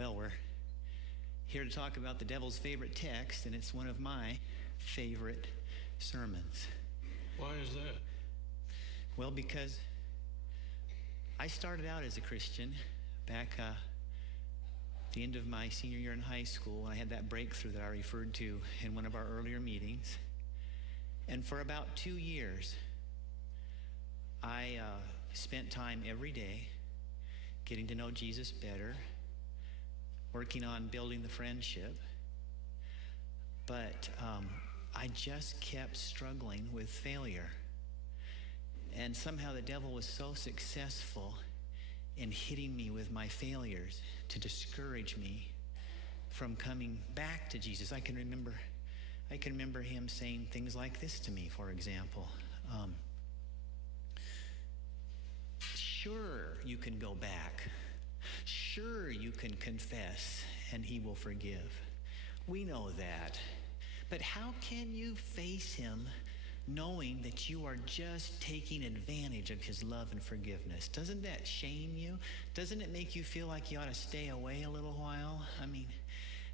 Well, we're here to talk about the devil's favorite text, and it's one of my favorite sermons. Why is that? Well, because I started out as a Christian back the end of my senior year in high school, and I had that breakthrough that I referred to in one of our earlier meetings. And for about 2 years, I spent time every day getting to know Jesus better, working on building the friendship. But I just kept struggling with failure. And somehow the devil was so successful in hitting me with my failures to discourage me from coming back to Jesus. I can remember him saying things like this to me, for example. Sure, you can go back. Sure, you can confess and he will forgive. We know that. But how can you face him knowing that you are just taking advantage of his love and forgiveness? Doesn't that shame you? Doesn't it make you feel like you ought to stay away a little while? I mean,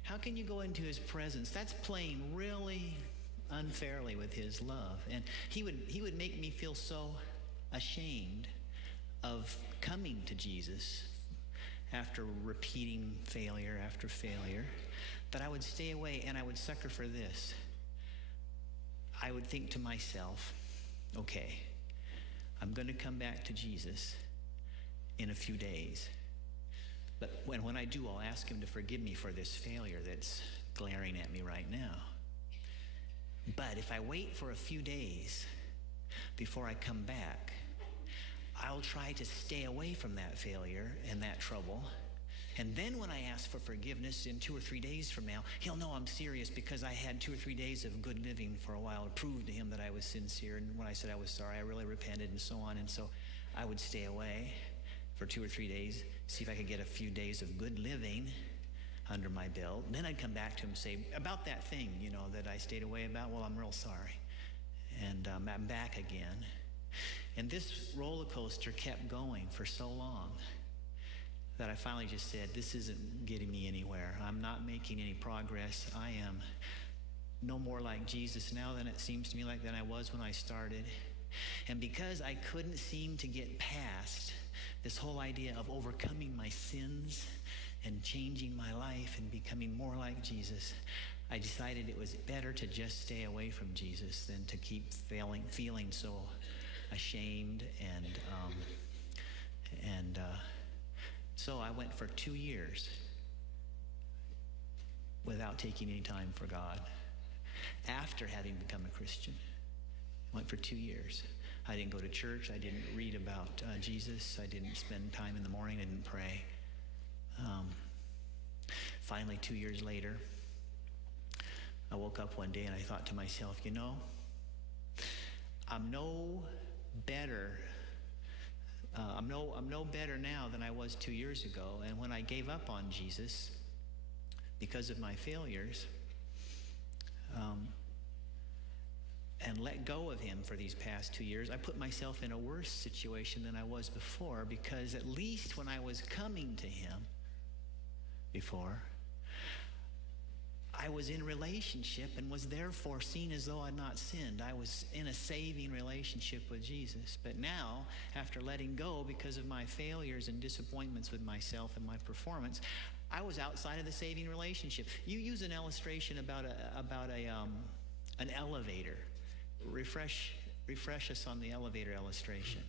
how can you go into his presence? That's playing really unfairly with his love. And he would make me feel so ashamed of coming to Jesus after repeating failure after failure that I would stay away, and I would sucker for this. I would think to myself, okay, I'm going to come back to Jesus in a few days. But when I do, I'll ask him to forgive me for this failure that's glaring at me right now. But if I wait for a few days before I come back, I'll try to stay away from that failure and that trouble. And then when I ask for forgiveness in 2 or 3 days from now, he'll know I'm serious because I had 2 or 3 days of good living for a while to prove to him that I was sincere. And when I said I was sorry, I really repented and so on. And so I would stay away for 2 or 3 days, see if I could get a few days of good living under my belt. And then I'd come back to him and say, about that thing, that I stayed away about, well, I'm real sorry. And I'm back again. And this roller coaster kept going for so long that I finally just said, this isn't getting me anywhere. I'm not making any progress. I am no more like Jesus now than it seems to me like than I was when I started. And because I couldn't seem to get past this whole idea of overcoming my sins and changing my life and becoming more like Jesus, I decided it was better to just stay away from Jesus than to keep feeling so ashamed. So I went for 2 years without taking any time for God after having become a Christian. Went for 2 years. I didn't go to church. I didn't read about Jesus. I didn't spend time in the morning. I didn't pray. Finally, 2 years later, I woke up one day and I thought to myself, I'm no better. I'm no better now than I was 2 years ago. And when I gave up on Jesus because of my failures, and let go of him for these past 2 years, I put myself in a worse situation than I was before, because at least when I was coming to him before, I was in relationship and was therefore seen as though I'd not sinned. I was in a saving relationship with Jesus. But now, after letting go because of my failures and disappointments with myself and my performance, I was outside of the saving relationship. You use an illustration about an elevator. Refresh us on the elevator illustration.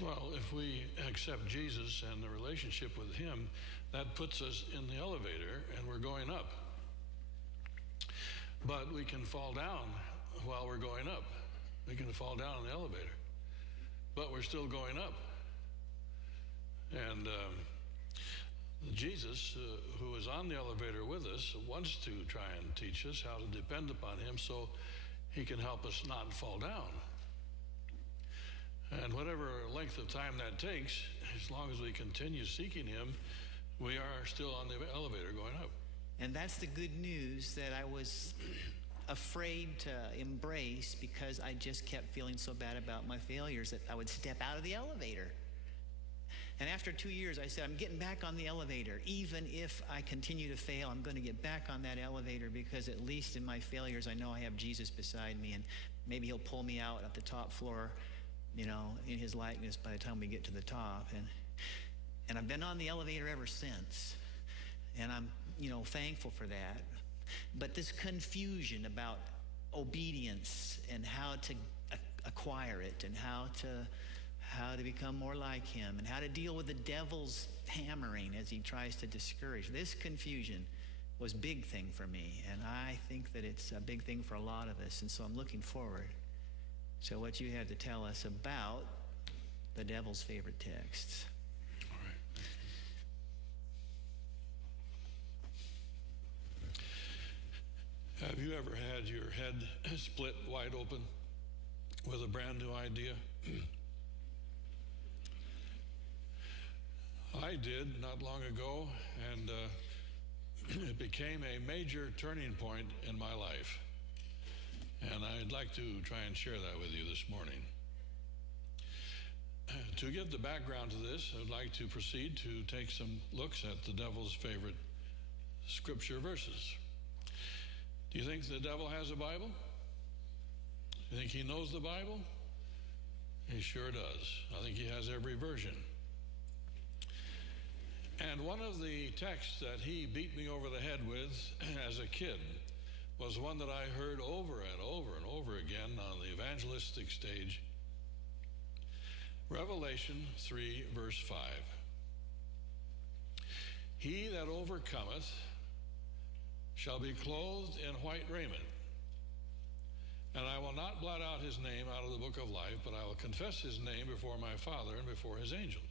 Well, if we accept Jesus and the relationship with him, that puts us in the elevator and we're going up. But we can fall down while we're going up. We can fall down in the elevator, but we're still going up. And Jesus, who is on the elevator with us, wants to try and teach us how to depend upon him so he can help us not fall down. And whatever length of time that takes, as long as we continue seeking him, we are still on the elevator going up. And that's the good news that I was afraid to embrace, because I just kept feeling so bad about my failures that I would step out of the elevator. And after 2 years, I said, I'm getting back on the elevator. Even if I continue to fail, I'm going to get back on that elevator, because at least in my failures, I know I have Jesus beside me, and maybe he'll pull me out at the top floor, in his likeness by the time we get to the top. And I've been on the elevator ever since. And I'm, thankful for that. But this confusion about obedience and how to acquire it, and how to become more like him, and how to deal with the devil's hammering as he tries to discourage. This confusion was a big thing for me, and I think that it's a big thing for a lot of us. And so I'm looking forward to what you have to tell us about the devil's favorite texts. All right. Have you ever had your head split wide open with a brand new idea? I did not long ago, and it became a major turning point in my life. And I'd like to try and share that with you this morning. To give the background to this, I would like to proceed to take some looks at the devil's favorite scripture verses. Do you think the devil has a Bible? You think he knows the Bible? He sure does. I think he has every version. And one of the texts that he beat me over the head with as a kid was one that I heard over and over and over again on the evangelistic stage. Revelation 3, verse 5. He that overcometh shall be clothed in white raiment, and I will not blot out his name out of the book of life, but I will confess his name before my Father and before his angels.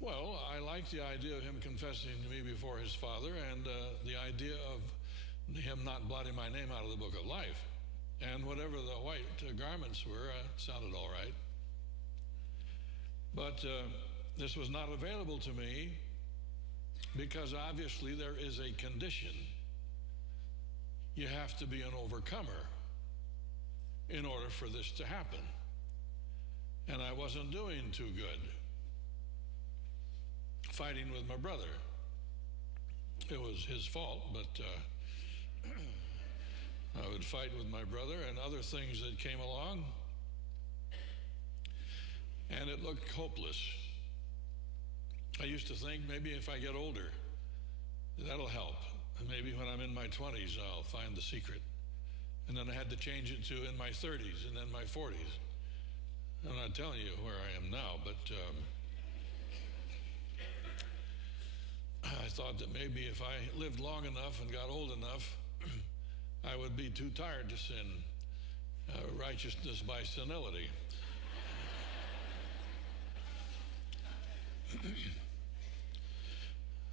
Well, I like the idea of him confessing to me before his Father, and the idea of him not blotting my name out of the book of life. And whatever the white garments were, sounded all right. But this was not available to me, because obviously there is a condition. You have to be an overcomer in order for this to happen. And I wasn't doing too good fighting with my brother. It was his fault, but I would fight with my brother and other things that came along, and it looked hopeless. I used to think maybe if I get older, that'll help. And maybe when I'm in my 20s, I'll find the secret. And then I had to change it to in my 30s and then my 40s. I'm not telling you where I am now, but I thought that maybe if I lived long enough and got old enough, I would be too tired to sin. Righteousness by senility.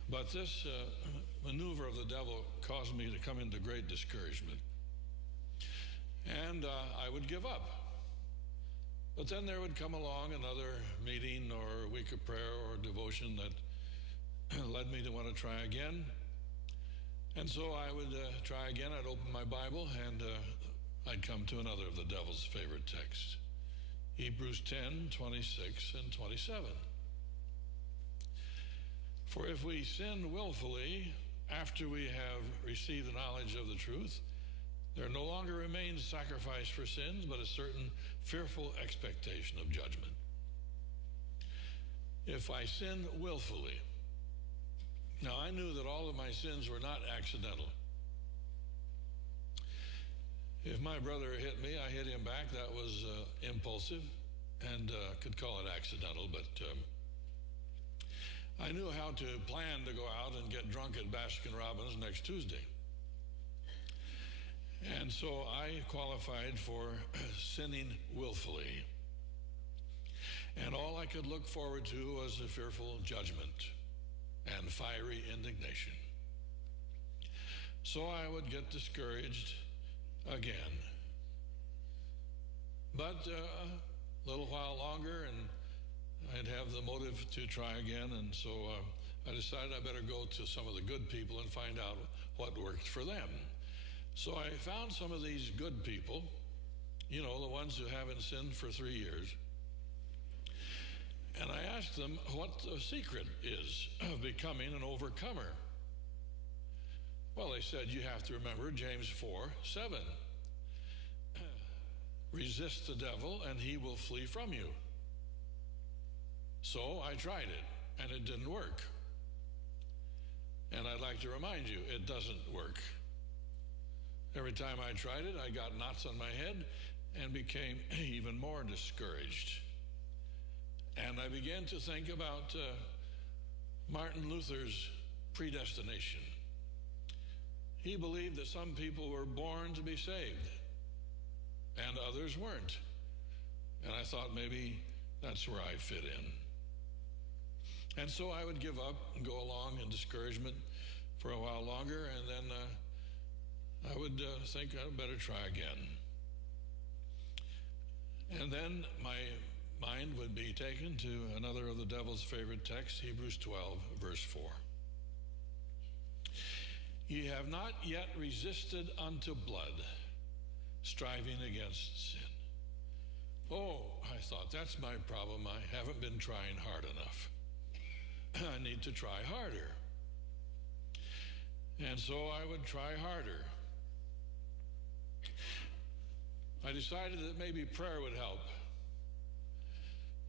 But this maneuver of the devil caused me to come into great discouragement. And I would give up. But then there would come along another meeting or a week of prayer or devotion that led me to want to try again. And so I would try again. I'd open my Bible, and I'd come to another of the devil's favorite texts. Hebrews 10, 26 and 27. For if we sin willfully after we have received the knowledge of the truth, there no longer remains sacrifice for sins, but a certain fearful expectation of judgment. If I sin willfully, now I knew that all of my sins were not accidental. If my brother hit me, I hit him back. That was impulsive and could call it accidental, but I knew how to plan to go out and get drunk at Baskin-Robbins next Tuesday. And so I qualified for sinning willfully. And all I could look forward to was a fearful judgment and fiery indignation. So I would get discouraged again. But a little while longer, and I'd have the motive to try again, and so I decided I better go to some of the good people and find out what worked for them. So I found some of these good people, the ones who haven't sinned for 3 years. And I asked them what the secret is of becoming an overcomer. Well, they said, you have to remember James 4:7. Resist the devil and he will flee from you. So I tried it and it didn't work. And I'd like to remind you, it doesn't work. Every time I tried it, I got knots on my head and became even more discouraged. And I began to think about Martin Luther's predestination. He believed that some people were born to be saved and others weren't. And I thought maybe that's where I fit in. And so I would give up and go along in discouragement for a while longer, and then I would think I'd better try again. And then my mind would be taken to another of the devil's favorite texts, Hebrews 12, verse 4. Ye have not yet resisted unto blood, striving against sin. Oh, I thought, that's my problem. I haven't been trying hard enough. I need to try harder. And so I would try harder. I decided that maybe prayer would help.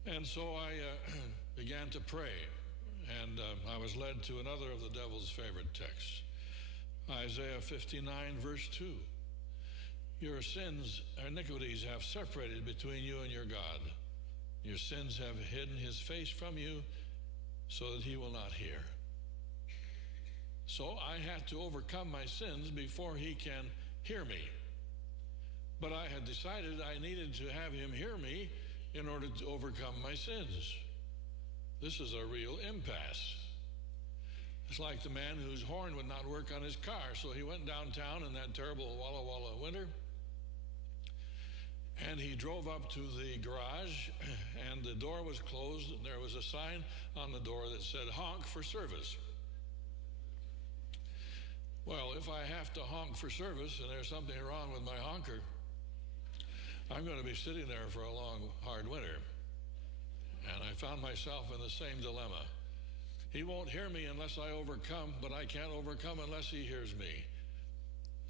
And so I began to pray. And I was led to another of the devil's favorite texts, Isaiah 59, verse 2. Your sins, iniquities have separated between you and your God. Your sins have hidden his face from you so that he will not hear. So I had to overcome my sins before he can hear me. But I had decided I needed to have him hear me in order to overcome my sins. This is a real impasse. It's like the man whose horn would not work on his car, so he went downtown in that terrible Walla Walla winter, and he drove up to the garage, and the door was closed, and there was a sign on the door that said, honk for service. Well, if I have to honk for service and there's something wrong with my honker, I'm going to be sitting there for a long, hard winter. And I found myself in the same dilemma. He won't hear me unless I overcome, but I can't overcome unless he hears me.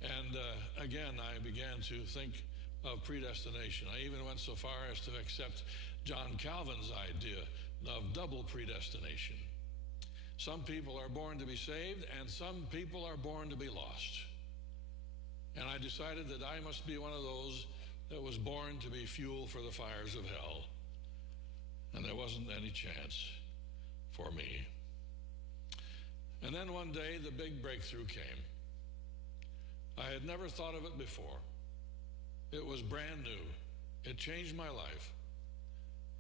And again, I began to think of predestination. I even went so far as to accept John Calvin's idea of double predestination. Some people are born to be saved, and some people are born to be lost. And I decided that I must be one of those that was born to be fuel for the fires of hell. And there wasn't any chance for me. And then one day, the big breakthrough came. I had never thought of it before. It was brand new. It changed my life.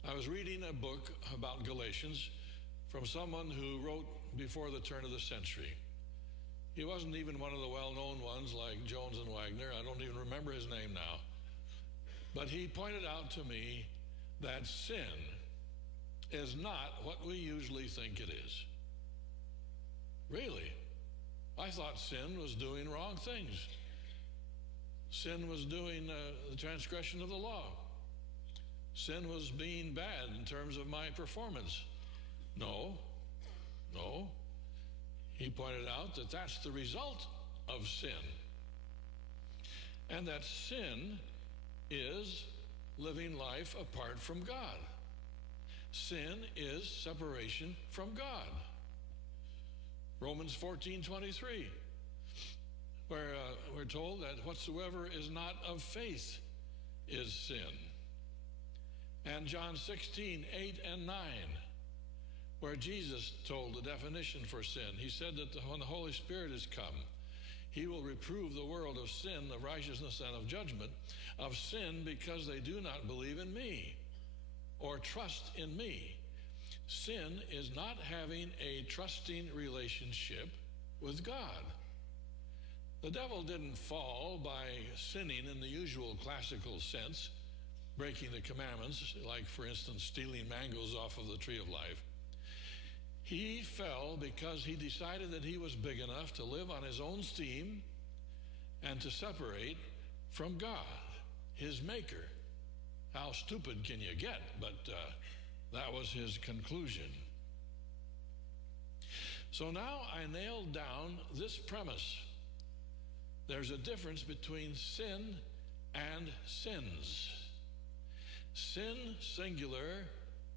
I was reading a book about Galatians from someone who wrote before the turn of the century. He wasn't even one of the well-known ones like Jones and Wagner. I don't even remember his name now. But he pointed out to me that sin is not what we usually think it is. Really? I thought sin was doing wrong things. Sin was doing the transgression of the law. Sin was being bad in terms of my performance. No. He pointed out that that's the result of sin. And that sin is living life apart from God. Sin is separation from God. Romans 14:23, where we're told that whatsoever is not of faith is sin. And John 16:8 and 9, where Jesus told the definition for sin. He said that when the Holy Spirit is come, he will reprove the world of sin, of righteousness, and of judgment. Of sin because they do not believe in me or trust in me. Sin is not having a trusting relationship with God. The devil didn't fall by sinning in the usual classical sense, breaking the commandments, like, for instance, stealing mangoes off of the tree of life. He fell because he decided that he was big enough to live on his own steam and to separate from God, his maker. How stupid can you get? But That was his conclusion. So now I nailed down this premise. There's a difference between sin and sins. Sin, singular,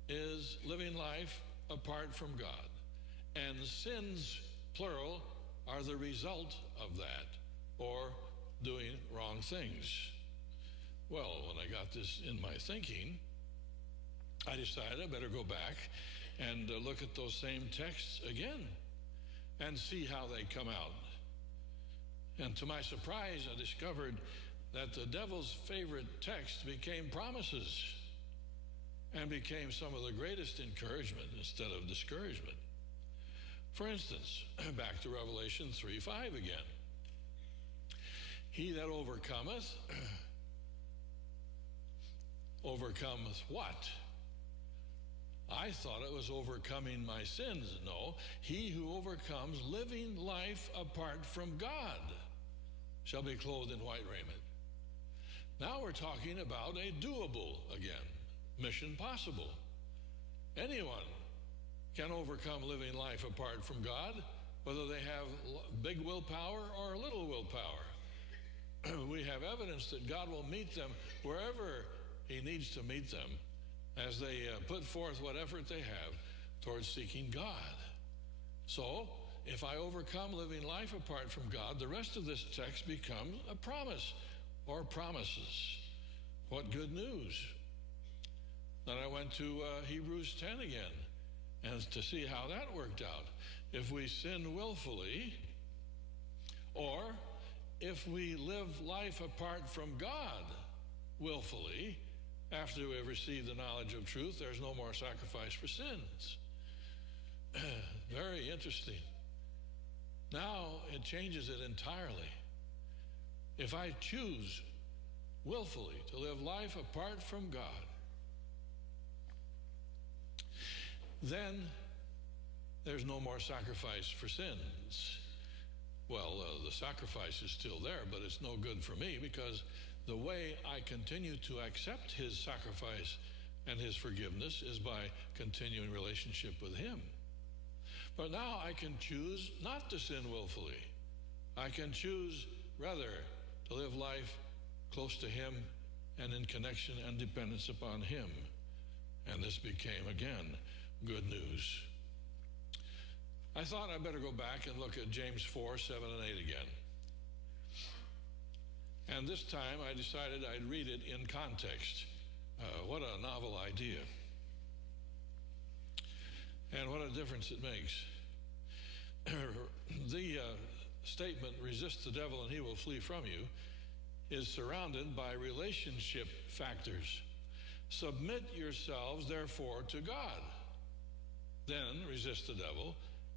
is living life apart from God. And sins, plural, are the result of that, or doing wrong things. Well, when I got this in my thinking, I decided I better go back and look at those same texts again and see how they come out. And to my surprise, I discovered that the devil's favorite text became promises and became some of the greatest encouragement instead of discouragement. For instance, back to Revelation 3:5 again. He that overcometh, overcometh what? I thought it was overcoming my sins. No, he who overcomes living life apart from God shall be clothed in white raiment. Now we're talking about a doable again, mission possible. Anyone can overcome living life apart from God, whether they have big willpower or little willpower. We have evidence that God will meet them wherever he needs to meet them as they put forth what effort they have towards seeking God. So, if I overcome living life apart from God, the rest of this text becomes a promise or promises. What good news. Then I went to Hebrews 10 again and to see how that worked out. If we sin willfully, or if we live life apart from God willfully, after we have received the knowledge of truth, there's no more sacrifice for sins. Very interesting. Now it changes it entirely. If I choose willfully to live life apart from God, then there's no more sacrifice for sins. Well, the sacrifice is still there, but it's no good for me, because the way I continue to accept his sacrifice and his forgiveness is by continuing relationship with him. But now I can choose not to sin willfully. I can choose rather to live life close to him and in connection and dependence upon him. And this became, again, good news. I thought I'd better go back and look at James 4, 7, and 8 again. And this time I decided I'd read it in context. What a novel idea. And what a difference it makes. The statement, resist the devil and he will flee from you, is surrounded by relationship factors. Submit yourselves, therefore, to God. Then resist the devil,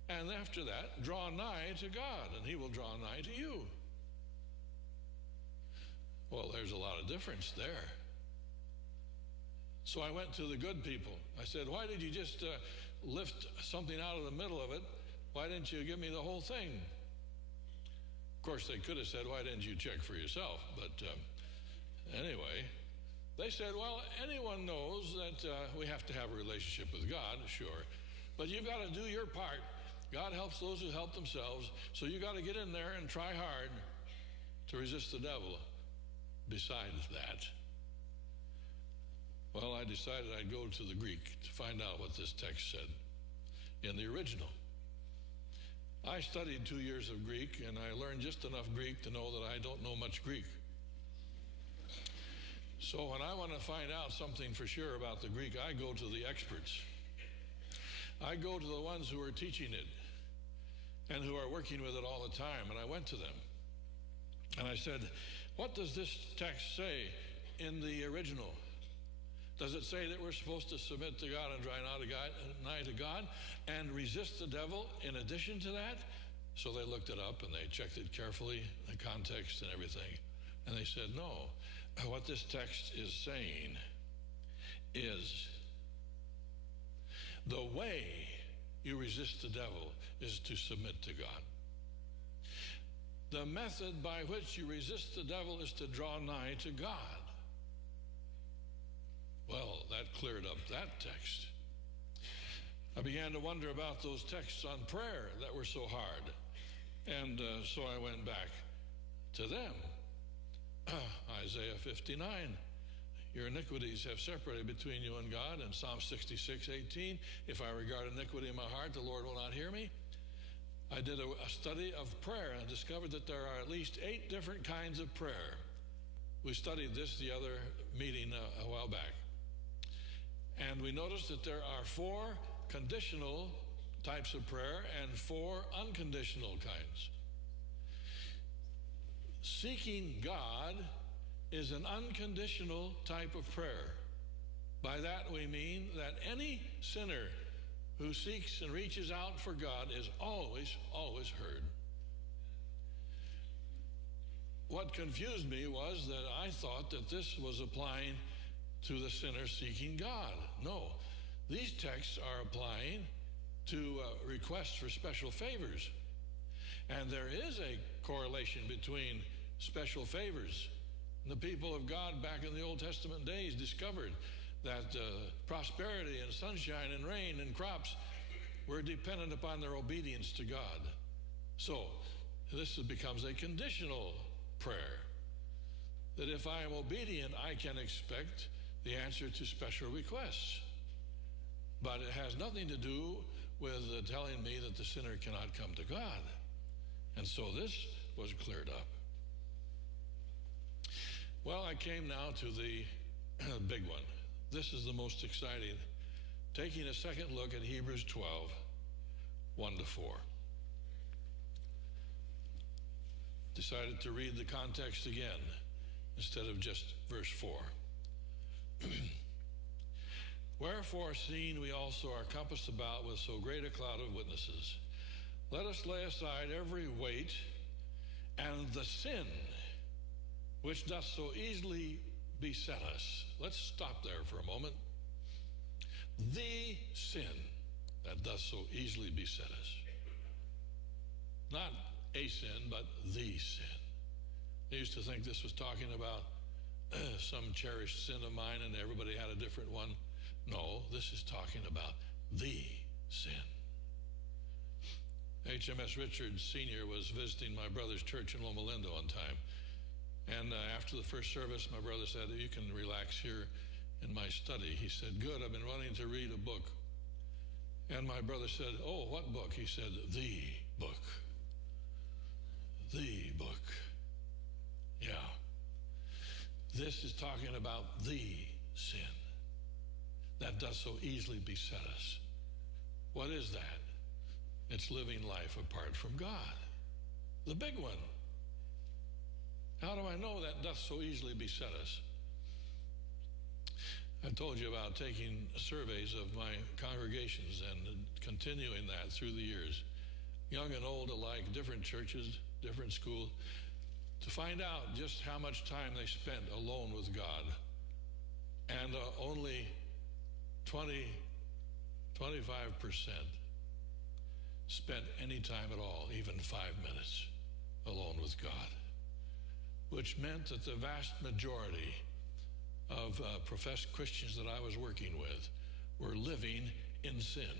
and after that, draw nigh to God, and he will draw nigh to you. Well, there's a lot of difference there. So I went to the good people. I said, why did you just lift something out of the middle of it? Why didn't you give me the whole thing? Of course, they could have said, why didn't you check for yourself? But anyway, they said, well, anyone knows that we have to have a relationship with God, sure. But you've got to do your part. God helps those who help themselves. So you got to get in there and try hard to resist the devil. Besides that, well, I decided I'd go to the Greek to find out what this text said in the original. I studied 2 years of Greek, and I learned just enough Greek to know that I don't know much Greek. So when I want to find out something for sure about the Greek, I go to the experts. I go to the ones who are teaching it and who are working with it all the time, and I went to them. And I said, what does this text say in the original? Does it say that we're supposed to submit to God and draw nigh to God and resist the devil in addition to that? So they looked it up and they checked it carefully, the context and everything. And they said, no, what this text is saying is the way you resist the devil is to submit to God. The method by which you resist the devil is to draw nigh to God. Well, that cleared up that text. I began to wonder about those texts on prayer that were so hard. And so I went back to them. Isaiah 59, your iniquities have separated between you and God. And Psalm 66:18, if I regard iniquity in my heart, the Lord will not hear me. I did a study of prayer and discovered that there are at least 8 different kinds of prayer. We studied this the other meeting a while back. And we noticed that there are 4 conditional types of prayer and 4 unconditional kinds. Seeking God is an unconditional type of prayer. By that we mean that any sinner who seeks and reaches out for God is always, always heard. What confused me was that I thought that this was applying to the sinner seeking God. No, these texts are applying to requests for special favors. And there is a correlation between special favors. The people of God back in the Old Testament days discovered that prosperity and sunshine and rain and crops were dependent upon their obedience to God. So this becomes a conditional prayer, that if I am obedient, I can expect the answer to special requests. But it has nothing to do with telling me that the sinner cannot come to God. And so this was cleared up. Well, I came now to the big one. This is the most exciting. Taking a second look at Hebrews 12, 1-4. Decided to read the context again instead of just verse 4. Wherefore, seeing we also are compassed about with so great a cloud of witnesses, let us lay aside every weight and the sin which doth so easily beset us. Let's stop there for a moment. The sin that doth so easily beset us. Not a sin, but the sin. I used to think this was talking about some cherished sin of mine and everybody had a different one. No, this is talking about the sin. HMS Richards Sr. was visiting my brother's church in Loma Linda one time. And after the first service, my brother said, you can relax here in my study. He said, good, I've been wanting to read a book. And my brother said, oh, what book? He said, the book. The book. Yeah. This is talking about the sin that does so easily beset us. What is that? It's living life apart from God. The big one. How do I know that doth so easily beset us? I told you about taking surveys of my congregations and continuing that through the years, young and old alike, different churches, different schools, to find out just how much time they spent alone with God. And only 20, 25% spent any time at all, even 5 minutes, alone with God. Which meant that the vast majority of professed Christians that I was working with were living in sin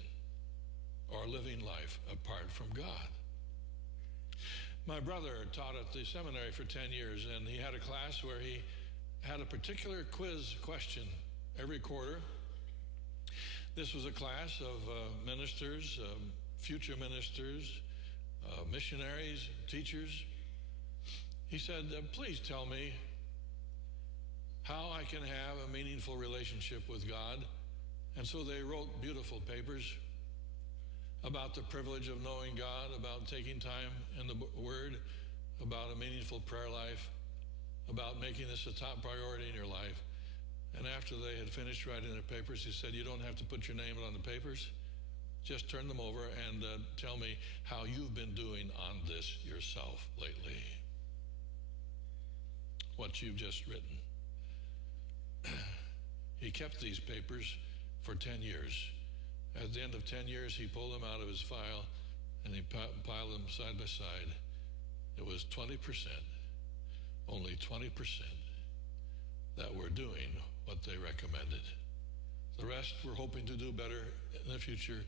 or living life apart from God. My brother taught at the seminary for 10 years, and he had a class where he had a particular quiz question every quarter. This was a class of ministers, future ministers, missionaries, teachers. He said, please tell me how I can have a meaningful relationship with God. And so they wrote beautiful papers about the privilege of knowing God, about taking time in the Word, about a meaningful prayer life, about making this a top priority in your life. And after they had finished writing their papers, he said, you don't have to put your name on the papers. Just turn them over and tell me how you've been doing on this yourself lately. What you've just written. He kept these papers for 10 years. At the end of 10 years, he pulled them out of his file and he piled them side by side. It was 20%, only 20% that were doing what they recommended. The rest were hoping to do better in the future,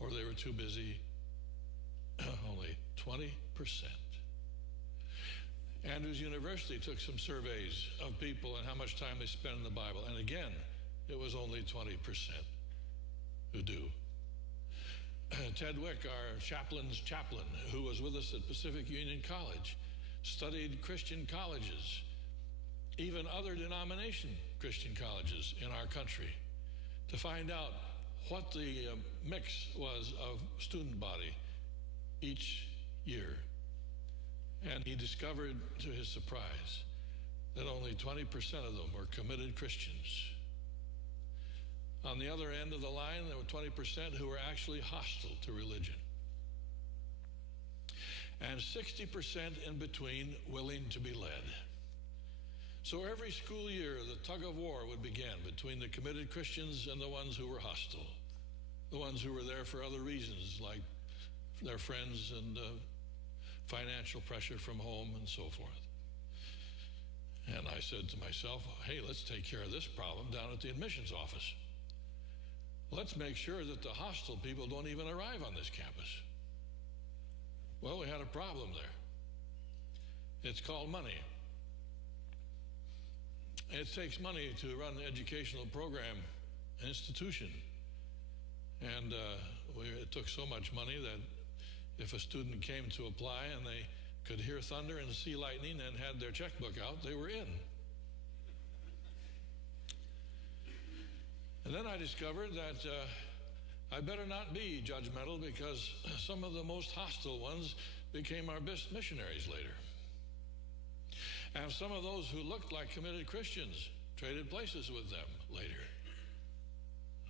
or they were too busy. Only 20%. Andrews University took some surveys of people and how much time they spend in the Bible. And again, it was only 20% who do. Ted Wick, our chaplain's chaplain, who was with us at Pacific Union College, studied Christian colleges, even other denomination Christian colleges in our country, to find out what the mix was of student body each year. And he discovered, to his surprise, that only 20% of them were committed Christians. On the other end of the line, there were 20% who were actually hostile to religion. And 60% in between, willing to be led. So every school year, the tug of war would begin between the committed Christians and the ones who were hostile. The ones who were there for other reasons, like their friends and financial pressure from home and so forth. And I said to myself, hey, let's take care of this problem down at the admissions office. Let's make sure that the hostile people don't even arrive on this campus. Well, we had a problem there. It's called money. It takes money to run an educational program, an institution. And it took so much money that if a student came to apply and they could hear thunder and see lightning and had their checkbook out, they were in. And then I discovered that I better not be judgmental, because some of the most hostile ones became our best missionaries later. And some of those who looked like committed Christians traded places with them later.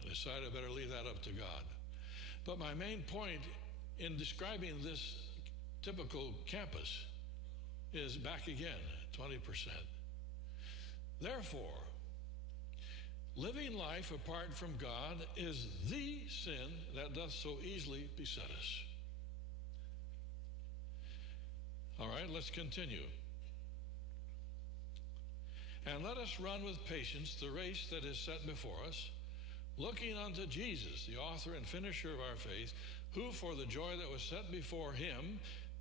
I decided I better leave that up to God. But my main point in describing this typical campus is back again, 20%. Therefore, living life apart from God is the sin that doth so easily beset us. All right, let's continue. And let us run with patience the race that is set before us, looking unto Jesus, the author and finisher of our faith, who for the joy that was set before him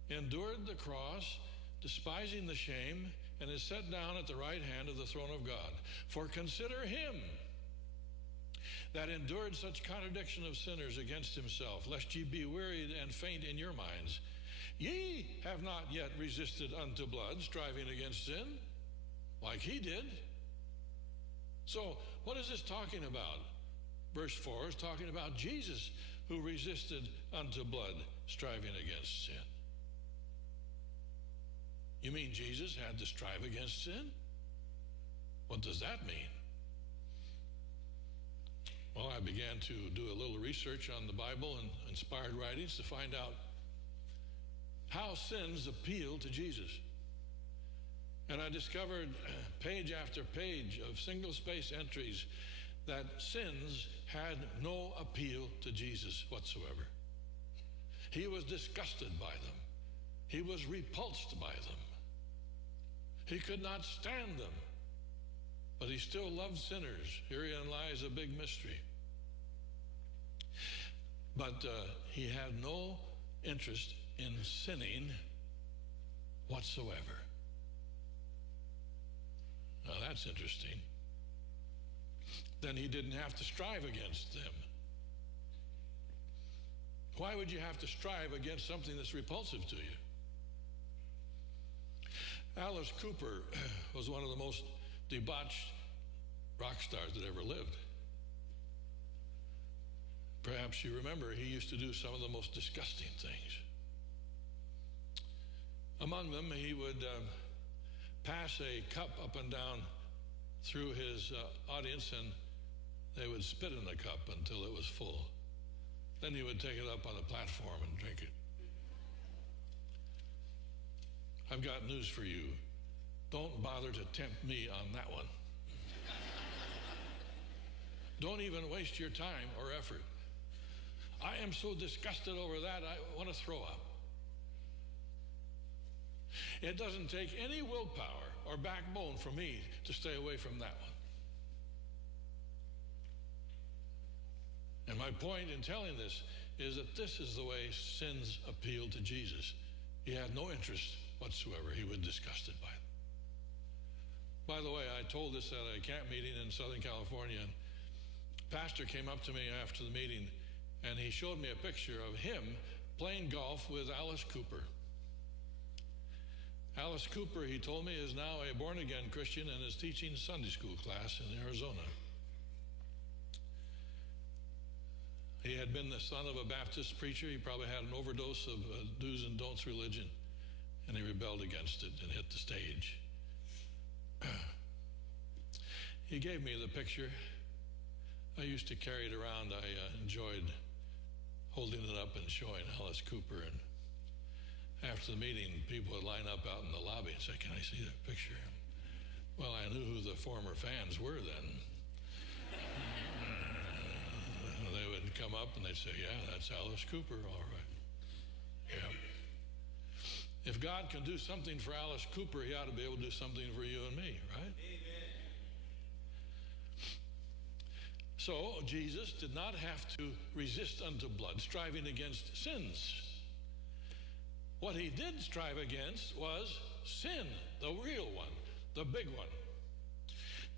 endured the cross, despising the shame, and is set down at the right hand of the throne of God. For consider him that endured such contradiction of sinners against himself, lest ye be wearied and faint in your minds. Ye have not yet resisted unto blood, striving against sin, like he did. So what is this talking about? Verse 4 is talking about Jesus, who resisted unto blood, striving against sin. You mean Jesus had to strive against sin? What does that mean? Well, I began to do a little research on the Bible and inspired writings to find out how sins appeal to Jesus. And I discovered page after page of single-space entries that sins had no appeal to Jesus whatsoever. He was disgusted by them. He was repulsed by them. He could not stand them. But he still loved sinners. Herein lies a big mystery. But he had no interest in sinning whatsoever. Now that's interesting. Then he didn't have to strive against them. Why would you have to strive against something that's repulsive to you? Alice Cooper was one of the most debauched rock stars that ever lived. Perhaps you remember he used to do some of the most disgusting things. Among them, he would pass a cup up and down through his audience, and they would spit in the cup until it was full. Then he would take it up on the platform and drink it. I've got news for you. Don't bother to tempt me on that one. Don't even waste your time or effort. I am so disgusted over that, I want to throw up. It doesn't take any willpower or backbone for me to stay away from that one. And my point in telling this is that this is the way sins appeal to Jesus. He had no interest whatsoever. He was disgusted by it. By the way, I told this at a camp meeting in Southern California. And pastor came up to me after the meeting, and he showed me a picture of him playing golf with Alice Cooper. Alice Cooper, he told me, is now a born-again Christian and is teaching Sunday school class in Arizona. He had been the son of a Baptist preacher. He probably had an overdose of do's and don'ts religion, and he rebelled against it and hit the stage. He gave me the picture. I used to carry it around. I enjoyed holding it up and showing Alice Cooper. And after the meeting, people would line up out in the lobby and say, "Can I see that picture?" Well, I knew who the former fans were then. They would come up and they'd say, "Yeah, that's Alice Cooper, all right." Yeah. If God can do something for Alice Cooper, he ought to be able to do something for you and me, right? Amen. So Jesus did not have to resist unto blood, striving against sins. What he did strive against was sin, the real one, the big one.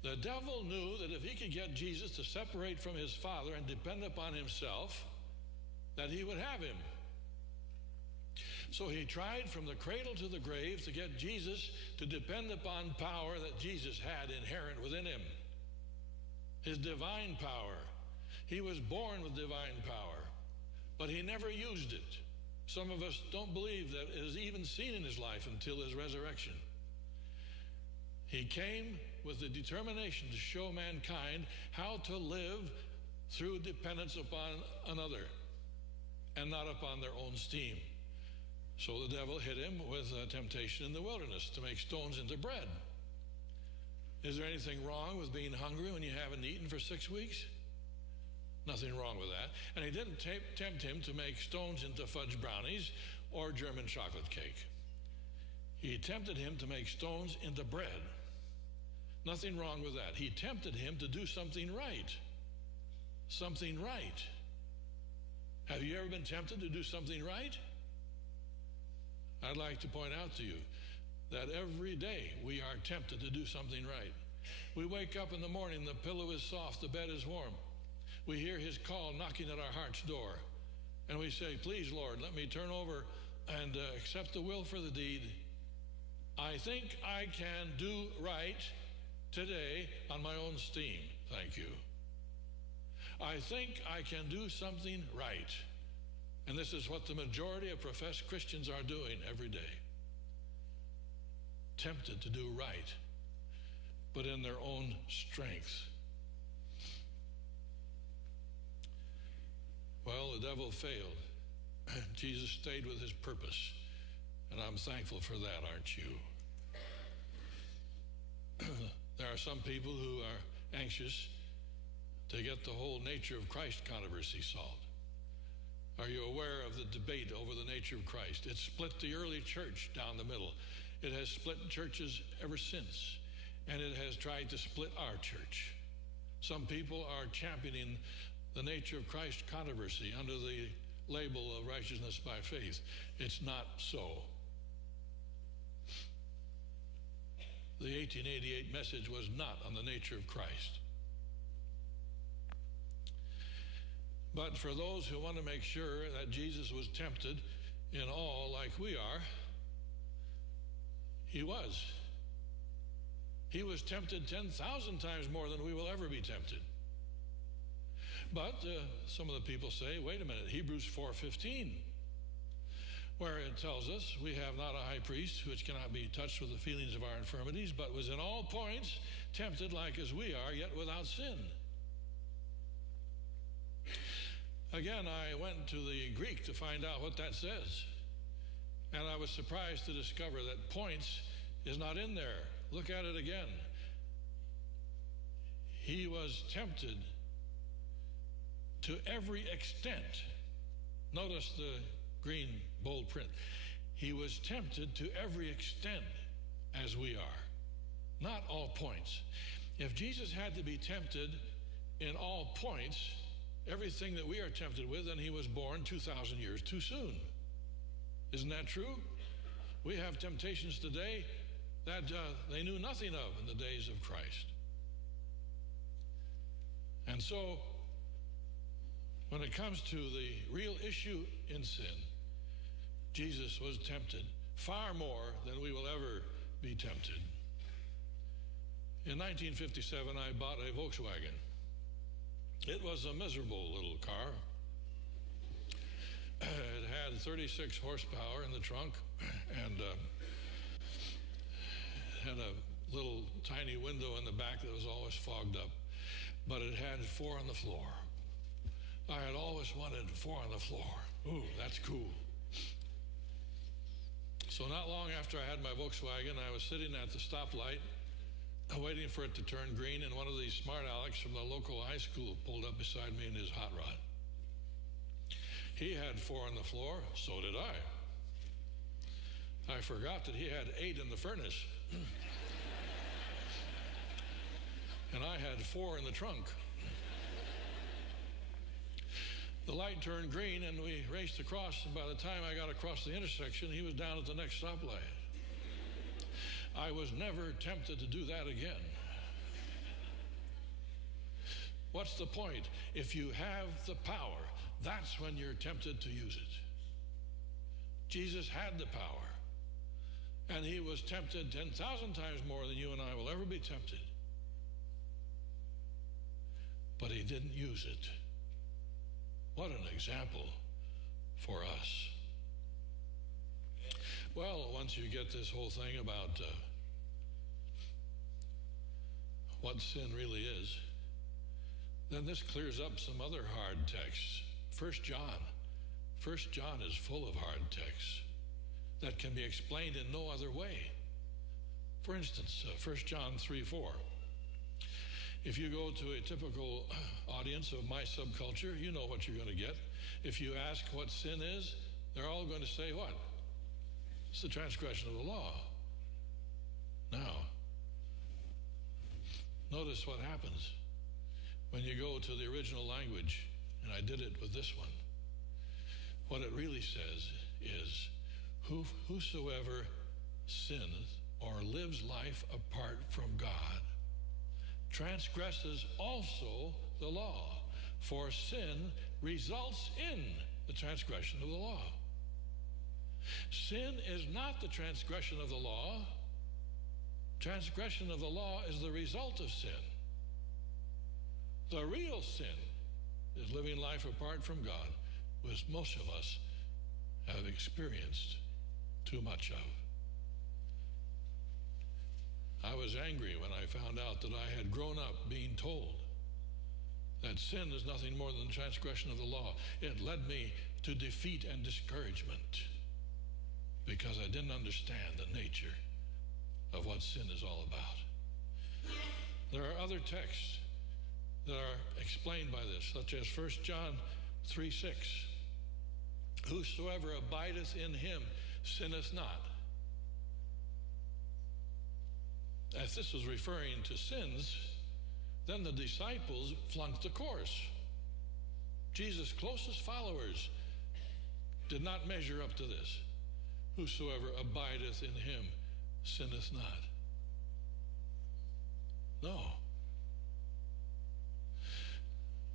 The devil knew that if he could get Jesus to separate from his Father and depend upon himself, that he would have him. So he tried from the cradle to the grave to get Jesus to depend upon power that Jesus had inherent within him. His divine power. He was born with divine power, but he never used it. Some of us don't believe that it is even seen in his life until his resurrection. He came with the determination to show mankind how to live through dependence upon another and not upon their own steam. So the devil hit him with a temptation in the wilderness to make stones into bread. Is there anything wrong with being hungry when you haven't eaten for 6 weeks? Nothing wrong with that. And he didn't tempt him to make stones into fudge brownies or German chocolate cake. He tempted him to make stones into bread. Nothing wrong with that. He tempted him to do something right. Something right. Have you ever been tempted to do something right? I'd like to point out to you that every day we are tempted to do something right. We wake up in the morning, the pillow is soft, the bed is warm. We hear his call knocking at our heart's door. And we say, "Please, Lord, let me turn over and accept the will for the deed. I think I can do right today on my own steam. Thank you. I think I can do something right." And this is what the majority of professed Christians are doing every day. Tempted to do right, but in their own strength. Well, the devil failed. Jesus stayed with his purpose, and I'm thankful for that, aren't you? There are some people who are anxious to get the whole nature of Christ controversy solved. Are you aware of the debate over the nature of Christ? It split the early church down the middle. It has split churches ever since, and it has tried to split our church. Some people are championing the nature of Christ controversy under the label of righteousness by faith. It's not so. The 1888 message was not on the nature of Christ. But for those who want to make sure that Jesus was tempted in all like we are, he was. He was tempted 10,000 times more than we will ever be tempted. But some of the people say, wait a minute, Hebrews 4:15, where it tells us we have not a high priest which cannot be touched with the feelings of our infirmities, but was in all points tempted like as we are, yet without sin. Again, I went to the Greek to find out what that says. And I was surprised to discover that points is not in there. Look at it again. He was tempted to every extent. Notice the green bold print. He was tempted to every extent as we are. Not all points. If Jesus had to be tempted in all points, everything that we are tempted with, and he was born 2,000 years too soon. Isn't that true? We have temptations today that they knew nothing of in the days of Christ. And so, when it comes to the real issue in sin, Jesus was tempted far more than we will ever be tempted. In 1957, I bought a Volkswagen. It was a miserable little car. It had 36 horsepower in the trunk, and had a little tiny window in the back that was always fogged up, but it had 4 on the floor. I had always wanted 4 on the floor. Ooh, that's cool. So not long after I had my Volkswagen, I was sitting at the stoplight waiting for it to turn green, and one of these smart alecks from the local high school pulled up beside me in his hot rod. He had 4 on the floor, so did I. I forgot that he had 8 in the furnace. And I had 4 in the trunk. The light turned green and we raced across, and by the time I got across the intersection, he was down at the next stoplight. I was never tempted to do that again. What's the point? If you have the power, that's when you're tempted to use it. Jesus had the power, and he was tempted 10,000 times more than you and I will ever be tempted. But he didn't use it. What an example for us. Well, once you get this whole thing about what sin really is, then this clears up some other hard texts. 1 John is full of hard texts that can be explained in no other way. For instance, 1 John 3:4. If you go to a typical audience of my subculture, you know what you're going to get. If you ask what sin is, they're all going to say what? It's the transgression of the law. Now, notice what happens when you go to the original language, and I did it with this one. What it really says is, whosoever sinneth or lives life apart from God transgresses also the law, for sin results in the transgression of the law. Sin is not the transgression of the law. Transgression of the law is the result of sin. The real sin is living life apart from God, which most of us have experienced too much of. I was angry when I found out that I had grown up being told that sin is nothing more than the transgression of the law. It led me to defeat and discouragement because I didn't understand the nature of what sin is all about. There are other texts that are explained by this, such as 1 John 3:6. Whosoever abideth in him sinneth not. If this was referring to sins, then the disciples flunked the course. Jesus' closest followers did not measure up to this. Whosoever abideth in him sinneth not. No.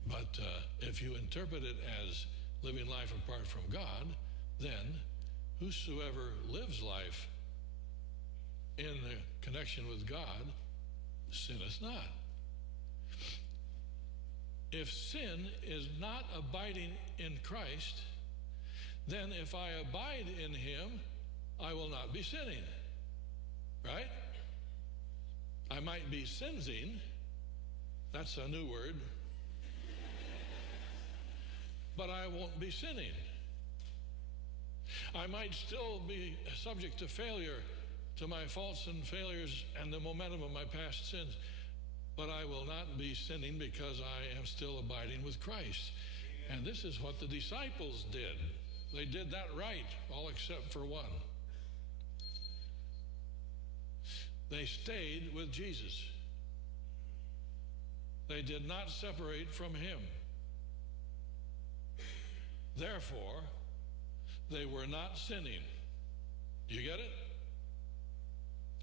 But if you interpret it as living life apart from God, then whosoever lives life in the connection with God sinneth not. If sin is not abiding in Christ, then if I abide in him, I will not be sinning. Right? I might be sinning. That's a new word. But I won't be sinning. I might still be subject to failure, to my faults and failures and the momentum of my past sins, but I will not be sinning because I am still abiding with Christ. And this is what the disciples did. They did that right, all except for one. They stayed with Jesus. They did not separate from him. Therefore, they were not sinning. Do you get it?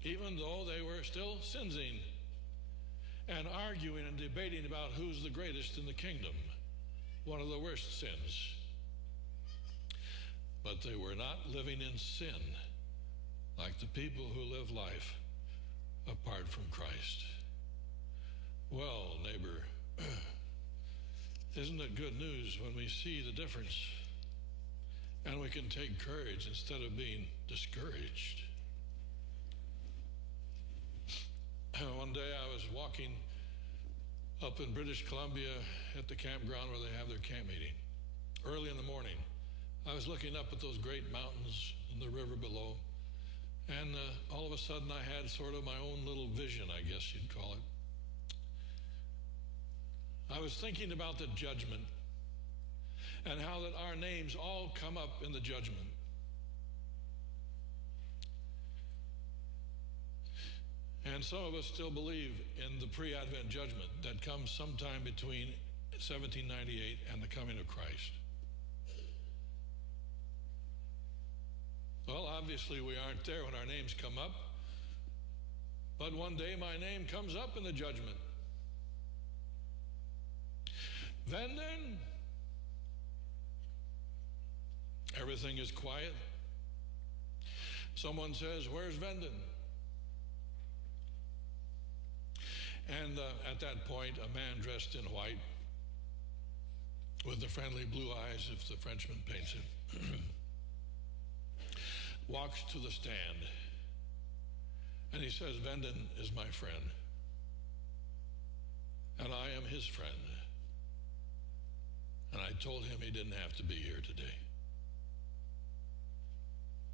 Even though they were still sinning and arguing and debating about who's the greatest in the kingdom, one of the worst sins. But they were not living in sin like the people who live life apart from Christ. Well, neighbor, isn't it good news when we see the difference and we can take courage instead of being discouraged? One day I was walking up in British Columbia at the campground where they have their camp meeting. Early in the morning, I was looking up at those great mountains and the river below, and all of a sudden I had sort of my own little vision, I guess you'd call it. I was thinking about the judgment and how that our names all come up in the judgment. And some of us still believe in the pre-Advent judgment that comes sometime between 1798 and the coming of Christ. Well, obviously we aren't there when our names come up, but one day my name comes up in the judgment. Venden. Everything is quiet. Someone says, "Where's Venden?" And at that point, a man dressed in white with the friendly blue eyes, if the Frenchman paints him, walks to the stand. And he says, "Venden is my friend, and I am his friend. And I told him he didn't have to be here today."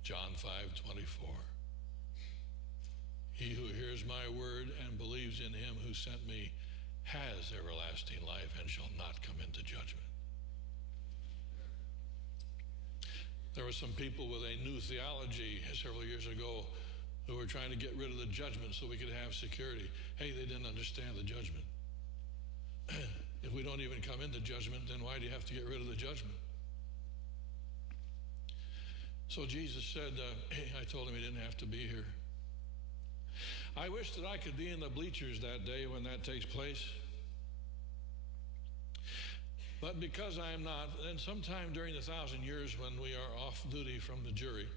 John 5:24. He who hears my word and believes in him who sent me has everlasting life and shall not come into judgment. There were some people with a new theology several years ago who were trying to get rid of the judgment so we could have security. Hey, they didn't understand the judgment. If we don't even come into judgment, then why do you have to get rid of the judgment? So Jesus said, hey, I told him he didn't have to be here. I wish that I could be in the bleachers that day when that takes place. But because I am not, then sometime during the 1,000 years when we are off duty from the jury,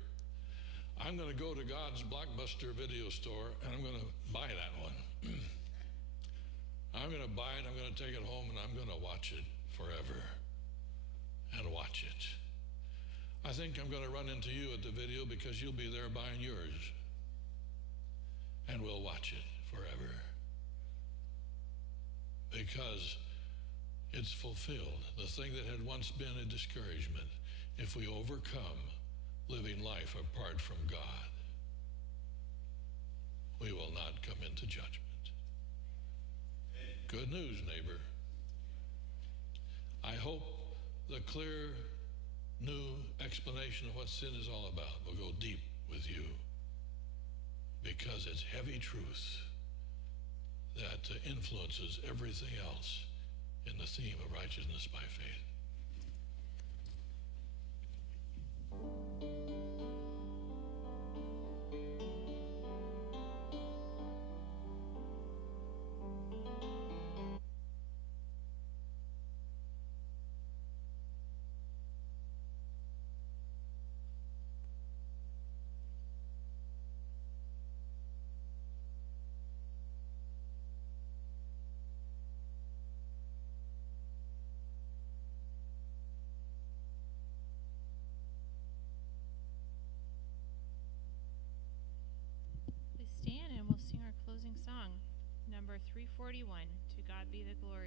I'm going to go to God's Blockbuster video store and I'm going to buy that one. I'm going to buy it, I'm going to take it home, and I'm going to watch it forever and watch it. I think I'm going to run into you at the video because you'll be there buying yours. And we'll watch it forever. Because it's fulfilled. The thing that had once been a discouragement, if we overcome living life apart from God, we will not come into judgment. Good news, neighbor. I hope the clear, new explanation of what sin is all about will go deep with you, because it's heavy truth that influences everything else in the theme of righteousness by faith. Stand and we'll sing our closing song, number 341, To God Be the Glory.